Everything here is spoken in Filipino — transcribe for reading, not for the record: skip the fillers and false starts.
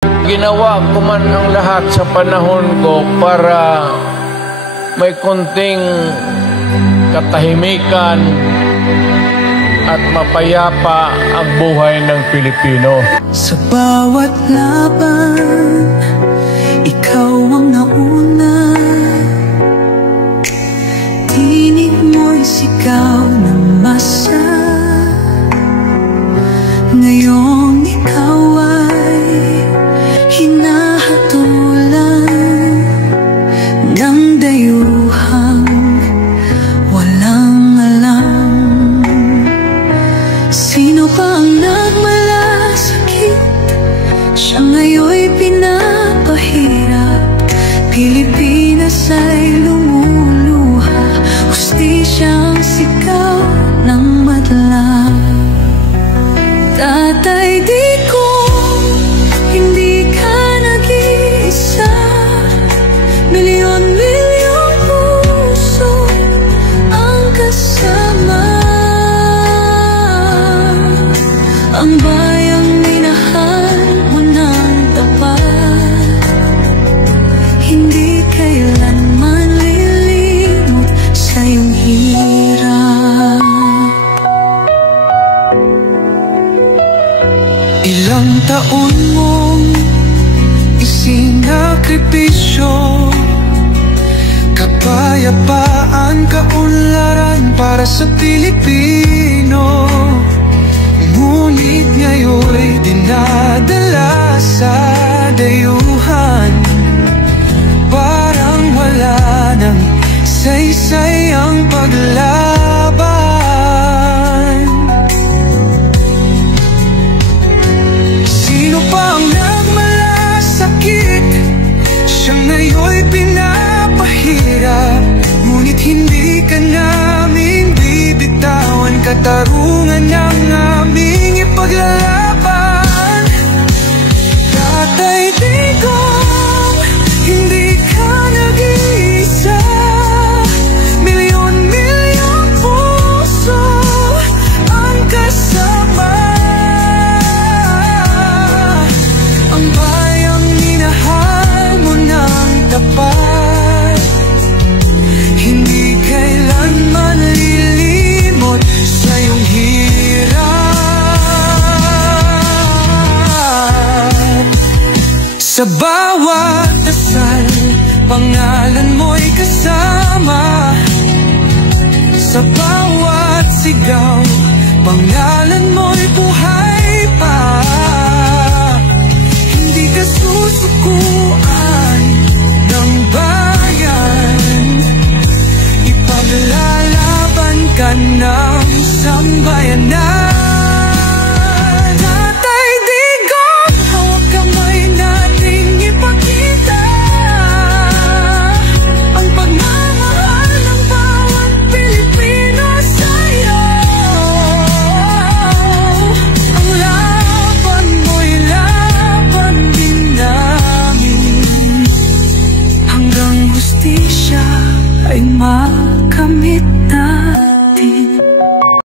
Ginawa ko man ang lahat sa panahon ko para may konting katahimikan at mapayapa ang buhay ng Pilipino. Sa bawat laban, ikaw ang nauna. Tinig mo'y sigaw ng masa. Ngayong ikaw ay hinahatulan ng dayuhang walang alam. Sino pa ang nagmalasakit? Siya ngayon'y pinapahirap. Pilipinas ay lumuluha. Hustisyang sigaw ng madla. Tatay, di ko hindi ka nag-iisa. Milyon-milyong puso ang kasama. Ang bayang minahal mo ng tapat, hindi kailanman lilimot sa iyong hirap. Ilang taon mong isinakripisyo, kapayapaan, kaunlaran para sa Pilipino. Ngunit ngayon'y dinadala sa dayuhan. Parang wala nang saysay ang paglaban. Sino pa ang nagmalasakit? Siya ngayon'y pinapahirap. Ngunit hindi ka namin bibitawan. Katarungan ng aming ipaglalaban. Tatay, digong, hindi ka nag-iisa. Milyon-milyong puso ang kasama. Ang bayang minahal mo ng tapat, hindi kailanman lilimot sa iyong hirap. Sa bawat dasal, pangalan mo'y kasama. Sa bawat sigaw, pangalan mo'y buhay pa. Hindi ka susukuan.